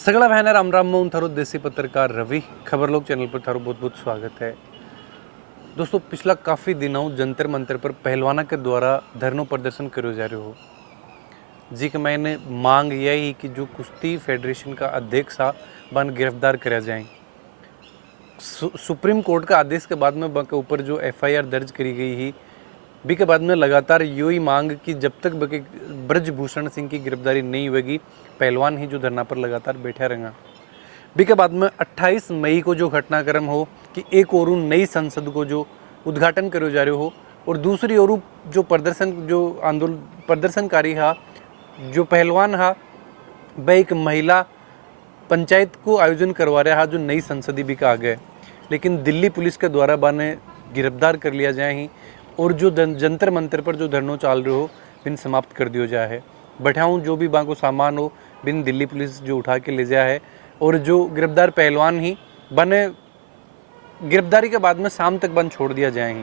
सगळा बहना राम राम मैं थारो देसी पत्रकार रवि खबर लोग चैनल पर थारो बहुत बहुत स्वागत है। दोस्तों पिछला काफ़ी दिनों जंतर मंतर पर पहलवाना के द्वारा धरनों प्रदर्शन करो जा रहे हो जी कि मैंने मांग यही कि जो कुश्ती फेडरेशन का अध्यक्ष था बन गिरफ्तार करा जाए। सुप्रीम कोर्ट का आदेश के बाद में के ऊपर जो एफआईआर दर्ज करी गई ही बी के बाद में लगातार यो ही मांग कि जब तक ब्रजभूषण सिंह की गिरफ्तारी नहीं होगी पहलवान ही जो धरना पर लगातार बैठा रहेगा। बी के बाद में 28 मई को जो घटनाक्रम हो कि एक और नई संसद को जो उद्घाटन करो जा रहे हो और दूसरी ओर जो प्रदर्शनकारी हा जो पहलवान हा वह एक महिला पंचायत को आयोजन करवा रहा जो नई संसदी भी का आगे, लेकिन दिल्ली पुलिस के द्वारा बाने गिरफ्तार कर लिया जाए ही और जो जंतर मंतर पर जो धरनों चाल रहे हो बिन समाप्त कर दियो जाए है। बैठाऊँ जो भी बाको सामान हो बिन दिल्ली पुलिस जो उठा के ले जाया है और जो गिरफ्तार पहलवान ही बने गिरफ्तारी के बाद में शाम तक बंद छोड़ दिया जाए ही।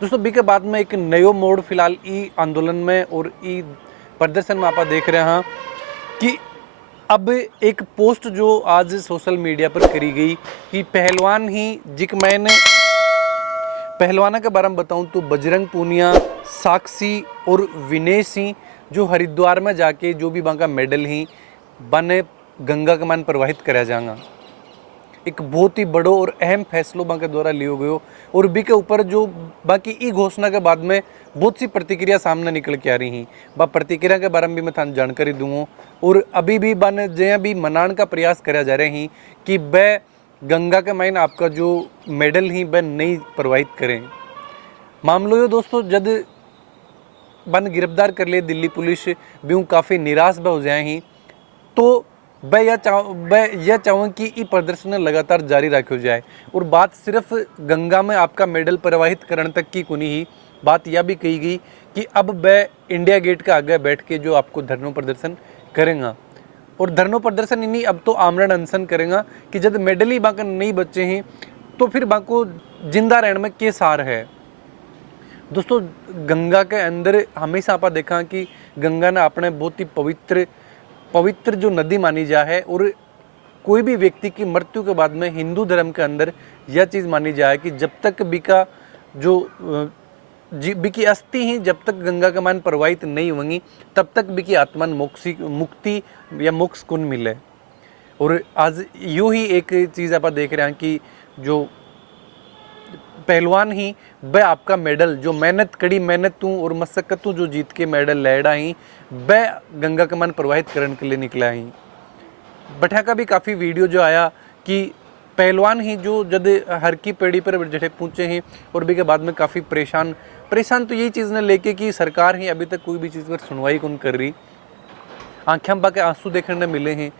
दोस्तों बी के बाद में एक नयो मोड़ फिलहाल ई आंदोलन में और ई प्रदर्शन में आप देख रहे हैं कि अब एक पोस्ट जो आज सोशल मीडिया पर करी गई कि पहलवान ही जिक मैंने पहलवाना के बारे में बताऊं तो बजरंग पूनिया, साक्षी और विनय सिंह जो हरिद्वार में जाके जो भी बांका मेडल ही बने गंगा के मान प्रवाहित कराया जाएगा। एक बहुत ही बड़ो और अहम फैसलों बांके द्वारा लियो गयो और बी के ऊपर जो बाकी ई घोषणा के बाद में बहुत सी प्रतिक्रिया सामने निकल के आ रही हैं। बा प्रतिक्रिया के बारे में भी मैं थान जानकारी दूंगा और अभी भी बन जहाँ भी मनाने का प्रयास करा जा रहे हैं कि वह गंगा के माइन आपका जो मेडल ही वह नहीं प्रवाहित करें। मामलो यो दोस्तों जब बन गिरफ्तार कर लिए दिल्ली पुलिस भी काफ़ी निराश हो जाए ही तो वह यह चाहूँ कि ये प्रदर्शन लगातार जारी रखो जाए और बात सिर्फ गंगा में आपका मेडल प्रवाहित करने तक की कुनी ही बात यह भी कही गई कि अब वह इंडिया गेट के आगे बैठ के जो आपको धरनों प्रदर्शन करेगा और धरनों प्रदर्शन इन्हीं अब तो आमरण अनशन करेगा कि जब मेडल ही बाका नहीं बचे हैं तो फिर बाको जिंदा रहने में के सार है। दोस्तों गंगा के अंदर हमेशा आप देखा कि गंगा ने अपने बहुत ही पवित्र जो नदी मानी जा है और कोई भी व्यक्ति की मृत्यु के बाद में हिंदू धर्म के अंदर यह चीज़ मानी जाए कि जब तक बिका जो बिकी अस्थि ही जब तक गंगा का मान प्रवाहित नहीं होंगी तब तक बिकी आत्मा मुक्ति या मोक्ष कुन मिले। और आज यूँ ही एक चीज़ आप देख रहे हैं कि जो पहलवान ही वह आपका मेडल जो मेहनत कड़ी मेहनतों और मशक्क़तों जो जीत के मेडल लहरा ही वह गंगा का मान प्रवाहित करने के लिए निकला ही। बैठा का भी काफ़ी वीडियो जो आया कि पहलवान ही जो जब हर की पेड़ी पर जठे पहुँचे हैं और भी के बाद में काफ़ी परेशान तो यही चीज़ ने लेके कि सरकार ही अभी तक कोई भी चीज़ पर सुनवाई कौन कर रही। आँखें बाके आंसू देखने मिले हैं,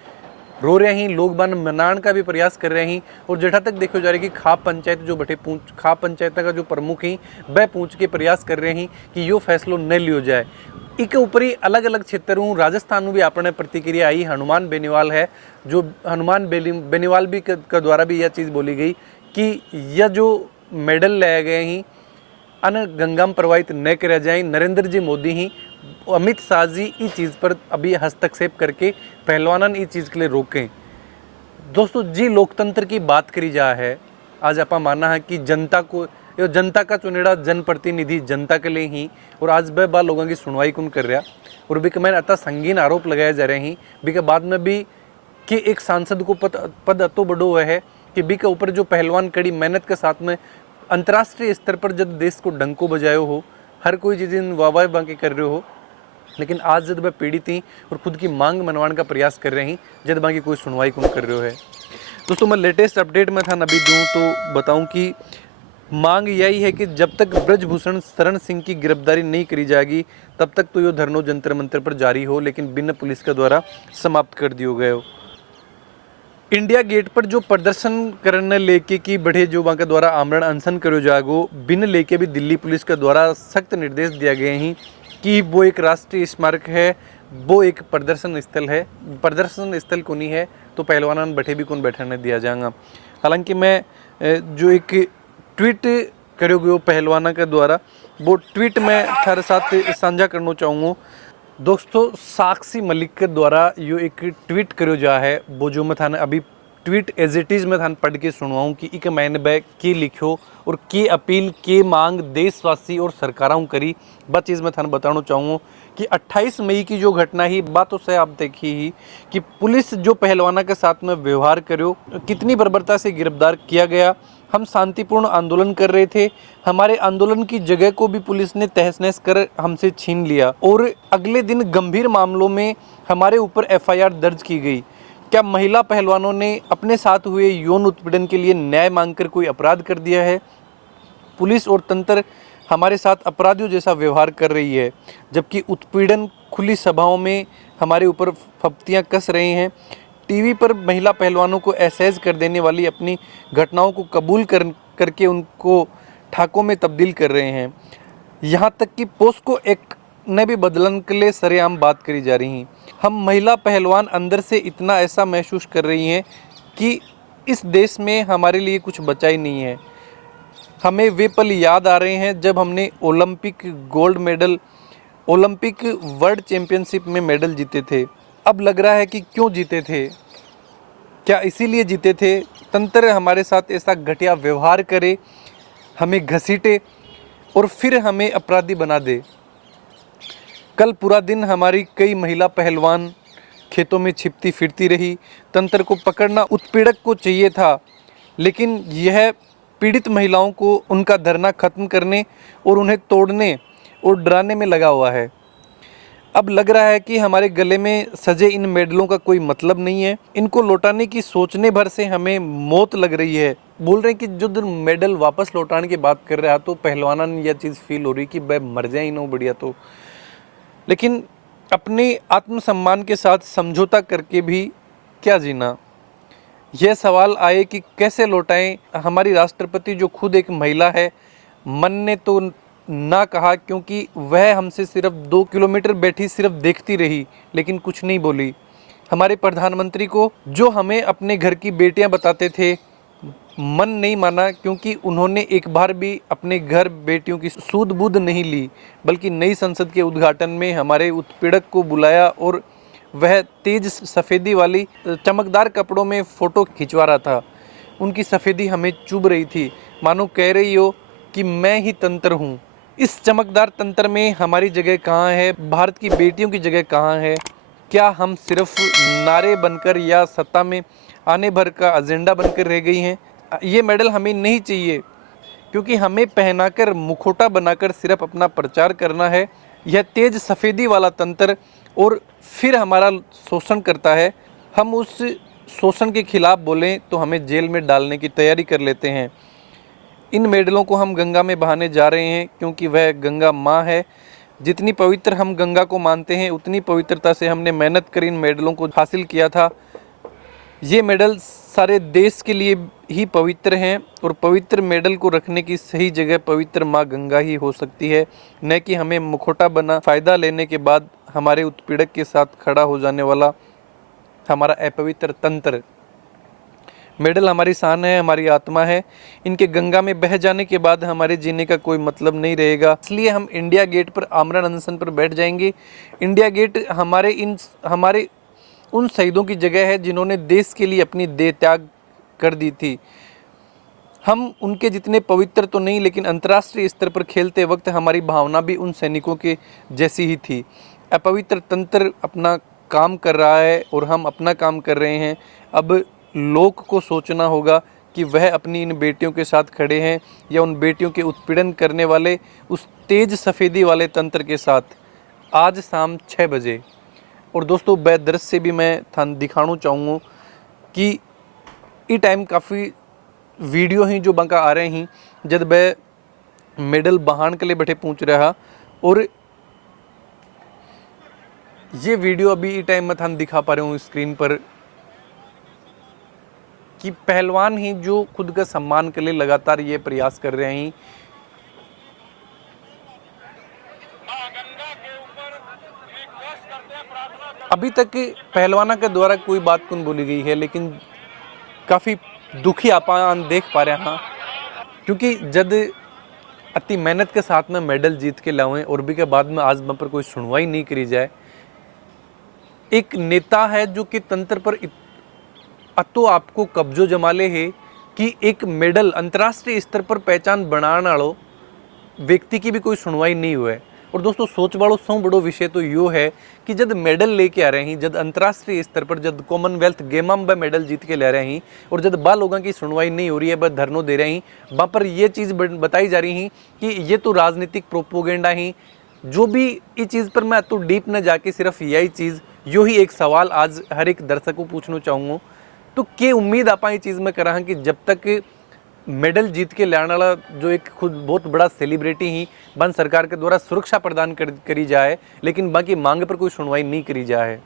रो रहे हैं, लोग बन मनाने का भी प्रयास कर रहे हैं और जेठा तक देखो जा रही कि खाप पंचायत जो बटे खाप पंचायत का जो प्रमुख हैं वह पूछ के प्रयास कर रहे हैं कि यो फैसलो न लियो जाए। एक ऊपरी अलग अलग क्षेत्रों राजस्थान में भी अपने प्रतिक्रिया आई। हनुमान बेनीवाल है जो हनुमान बेनीवाल भी के द्वारा भी यह चीज़ बोली गई कि यह जो मेडल लाए गए हैं अन गंगा में प्रवाहित न कराया जाए। नरेंद्र जी मोदी ही अमित शाह जी इस चीज़ पर अभी हस्तक्षेप करके पहलवानन इस चीज़ के लिए रोकें। दोस्तों जी लोकतंत्र की बात करी जा है, आज आप मानना है कि जनता का चुनेड़ा जनप्रतिनिधि जनता के लिए ही और आज वह बार लोगों की सुनवाई कौन कर रहा और भी मैंने अतः संगीन आरोप लगाए जा रहे हैं भी के बाद में भी कि एक सांसद को पद अतो बड़ो हुआ है कि बी के ऊपर जो पहलवान कड़ी मेहनत के साथ में अंतर्राष्ट्रीय स्तर पर जब देश को डंको बजायो हो हर कोई चीज़ वाह बाकी कर रहे हो, लेकिन आज जब वह पीड़ित थी और खुद की मांग मनवाने का प्रयास कर रहे हैं जब बाकी कोई सुनवाई कौन कर रहे हो है। दोस्तों मैं लेटेस्ट अपडेट में था अभी दूँ तो बताऊं कि मांग यही है कि जब तक ब्रजभूषण शरण सिंह की गिरफ्तारी नहीं करी जाएगी तब तक तो ये धरनों जंतर मंतर पर जारी हो, लेकिन बिना पुलिस के द्वारा समाप्त कर दियो गए हो। इंडिया गेट पर जो प्रदर्शन करने लेके कि बढ़े जो वहाँ के द्वारा आमरण अनशन करो जागो बिन लेके भी दिल्ली पुलिस के द्वारा सख्त निर्देश दिया गए हैं कि वो एक राष्ट्रीय स्मारक है, वो एक प्रदर्शन स्थल है, प्रदर्शन स्थल को नहीं है तो पहलवान बैठे भी कौन बैठने दिया जाएगा। हालांकि मैं जो एक ट्वीट करो गयो पहलवाना के द्वारा वो ट्वीट मैं थारे साथ साझा करना चाहूँगा दोस्तों साक्षी मलिक के द्वारा यो एक ट्वीट करो जा है वो जो मैं थाने अभी ट्वीट एज इट इज़ मैं थाने पढ़ के सुनवाऊँ कि एक मैंने बै के लिखो और के अपील के मांग देशवासी और सरकारों करी। बस चीज़ मैं थाने बताना चाहूँ कि 28 मई की जो घटना ही बातों से आप देखी ही कि पुलिस जो पहलवाना के साथ में व्यवहार करो कितनी बर्बरता से गिरफ्तार किया गया। हम शांतिपूर्ण आंदोलन कर रहे थे, हमारे आंदोलन की जगह को भी पुलिस ने तहस नहस कर हमसे छीन लिया और अगले दिन गंभीर मामलों में हमारे ऊपर एफआईआर दर्ज की गई। क्या महिला पहलवानों ने अपने साथ हुए यौन उत्पीड़न के लिए न्याय मांगकर कोई अपराध कर दिया है? पुलिस और तंत्र हमारे साथ अपराधियों जैसा व्यवहार कर रही है, जबकि उत्पीड़न खुली सभाओं में हमारे ऊपर फप्तियां कस रहे हैं। टीवी पर महिला पहलवानों को असहज कर देने वाली अपनी घटनाओं को कबूल करके उनको ठाकों में तब्दील कर रहे हैं। यहाँ तक कि पोस्को एक्ट ने भी बदलन के लिए सरेआम बात करी जा रही हैं। हम महिला पहलवान अंदर से इतना ऐसा महसूस कर रही हैं कि इस देश में हमारे लिए कुछ बचा ही नहीं है। हमें वे पल याद आ रहे हैं जब हमने Olympic gold medal, Olympic world championship में मेडल जीते थे। अब लग रहा है कि क्यों जीते थे, क्या इसीलिए जीते थे? तंत्र हमारे साथ ऐसा घटिया व्यवहार करे, हमें घसीटे और फिर हमें अपराधी बना दे। कल पूरा दिन हमारी कई महिला पहलवान खेतों में छिपती फिरती रही। तंत्र को पकड़ना उत्पीड़क को चाहिए था, लेकिन यह पीड़ित महिलाओं को उनका धरना खत्म करने और उन्हें तोड़ने और डराने में लगा हुआ है। अब लग रहा है कि हमारे गले में सजे इन मेडलों का कोई मतलब नहीं है। इनको लौटाने की सोचने भर से हमें मौत लग रही है। बोल रहे हैं कि जो दिन मेडल वापस लौटाने की बात कर रहा तो पहलवाना ने यह चीज़ फील हो रही कि भाई मर जाए इन्हों बढ़िया तो, लेकिन अपने आत्मसम्मान के साथ समझौता करके भी क्या जीना? यह सवाल आए कि कैसे लौटाएं। हमारी राष्ट्रपति जो खुद एक महिला है, मन ने तो ना कहा क्योंकि वह हमसे सिर्फ 2 किलोमीटर बैठी सिर्फ देखती रही, लेकिन कुछ नहीं बोली। हमारे प्रधानमंत्री को जो हमें अपने घर की बेटियां बताते थे, मन नहीं माना क्योंकि उन्होंने एक बार भी अपने घर बेटियों की सूध बूध नहीं ली, बल्कि नई संसद के उद्घाटन में हमारे उत्पीड़क को बुलाया और वह तेज सफ़ेदी वाली चमकदार कपड़ों में फ़ोटो खिंचवा रहा था। उनकी सफ़ेदी हमें चुभ रही थी, मानो कह रही हो कि मैं ही तंत्र हूँ। इस चमकदार तंत्र में हमारी जगह कहाँ है? भारत की बेटियों की जगह कहाँ है? क्या हम सिर्फ नारे बनकर या सत्ता में आने भर का एजेंडा बनकर रह गई हैं? ये मेडल हमें नहीं चाहिए, क्योंकि हमें पहनाकर मुखौटा बनाकर सिर्फ अपना प्रचार करना है। यह तेज सफ़ेदी वाला तंत्र और फिर हमारा शोषण करता है। हम उस शोषण के खिलाफ बोलें तो हमें जेल में डालने की तैयारी कर लेते हैं। इन मेडलों को हम गंगा में बहाने जा रहे हैं, क्योंकि वह गंगा माँ है। जितनी पवित्र हम गंगा को मानते हैं, उतनी पवित्रता से हमने मेहनत कर इन मेडलों को हासिल किया था। ये मेडल सारे देश के लिए ही पवित्र हैं और पवित्र मेडल को रखने की सही जगह पवित्र माँ गंगा ही हो सकती है, न कि हमें मुखौटा बना फ़ायदा लेने के बाद हमारे उत्पीड़क के साथ खड़ा हो जाने वाला हमारा अपवित्र तंत्र। मेडल हमारी शान है, हमारी आत्मा है। इनके गंगा में बह जाने के बाद हमारे जीने का कोई मतलब नहीं रहेगा। इसलिए हम इंडिया गेट पर आमरण अनशन पर बैठ जाएंगे। इंडिया गेट हमारे उन शहीदों की जगह है जिन्होंने देश के लिए अपनी देह त्याग कर दी थी। हम उनके जितने पवित्र तो नहीं, लेकिन अंतर्राष्ट्रीय स्तर पर खेलते वक्त हमारी भावना भी उन सैनिकों के जैसी ही थी। अपवित्र तंत्र अपना काम कर रहा है और हम अपना काम कर रहे हैं। अब लोग को सोचना होगा कि वह अपनी इन बेटियों के साथ खड़े हैं या उन बेटियों के उत्पीड़न करने वाले उस तेज सफ़ेदी वाले तंत्र के साथ। आज शाम 6 बजे। और दोस्तों वह दृश्य से भी मैं थान दिखाना चाहूँगा कि ये टाइम काफ़ी वीडियो ही जो बंका आ रहे हैं जब वह मेडल बहान के लिए बैठे पहुँच रहा, और ये वीडियो अभी ये टाइम मैं थान दिखा पा रहा हूँ स्क्रीन पर कि पहलवान ही जो खुद का सम्मान के लिए लगातार ये प्रयास कर रहे हैं। अभी तक पहलवाना के द्वारा कोई बात कौन बोली गई है, लेकिन काफ़ी दुखी आपान देख पा रहे हैं, क्योंकि जब अति मेहनत के साथ में मेडल जीत के लाएं और भी के बाद में आज पर कोई सुनवाई नहीं करी जाए, एक नेता है जो कि तंत्र पर अतो आपको कब्जो जमा ले है कि एक मेडल अंतर्राष्ट्रीय स्तर पर पहचान बनाने वालों व्यक्ति की भी कोई सुनवाई नहीं हुआ है। और दोस्तों सोच वालों सौ बड़ो विषय तो यो है कि जब मेडल लेके आ रहे हैं, जब अंतर्राष्ट्रीय स्तर पर जब कॉमनवेल्थ गेम में मेडल जीत के ले रहे हैं और जब बा लोगों की सुनवाई नहीं हो रही है, बस धरनों दे रहे हैं, वहाँ पर ये चीज़ बताई जा रही है कि ये तो राजनीतिक प्रोपोगेंडा ही। जो भी इस चीज़ पर मैं तो डीप न जाके सिर्फ यही चीज़ यो ही एक सवाल आज हर एक दर्शक को पूछना चाहूँगा, तो क्या उम्मीद आप ये चीज़ में करा कि जब तक मेडल जीत के लाने वाला जो एक खुद बहुत बड़ा सेलिब्रिटी ही बन सरकार के द्वारा सुरक्षा प्रदान करी जाए, लेकिन बाकी मांग पर कोई सुनवाई नहीं करी जाए।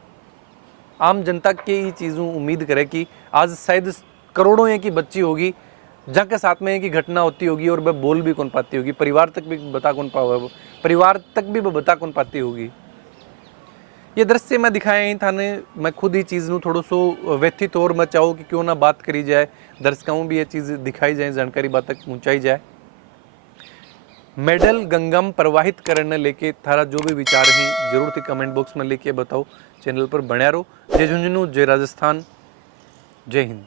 आम जनता के ये चीज़ों उम्मीद करे कि आज शायद करोड़ों ये की बच्ची होगी जहाँ के साथ में की घटना होती होगी और वह बोल भी कौन पाती होगी, परिवार तक भी बता कौन पाती होगी। ये दृश्य मैं दिखाया ही थाने, मैं खुद ही चीज़ नू थोड़ो सो व्यथित और मैं चाहूँ कि क्यों ना बात करी जाए, दर्शकों भी ये चीज़ दिखाई जाए, जानकारी बात तक पहुँचाई जाए। मेडल गंगा में प्रवाहित करने लेके थारा जो भी विचार हैं जरूर थी कमेंट बॉक्स में लेके बताओ। चैनल पर बने रहो। जय झुंझुनू, जय राजस्थान, जय हिंद।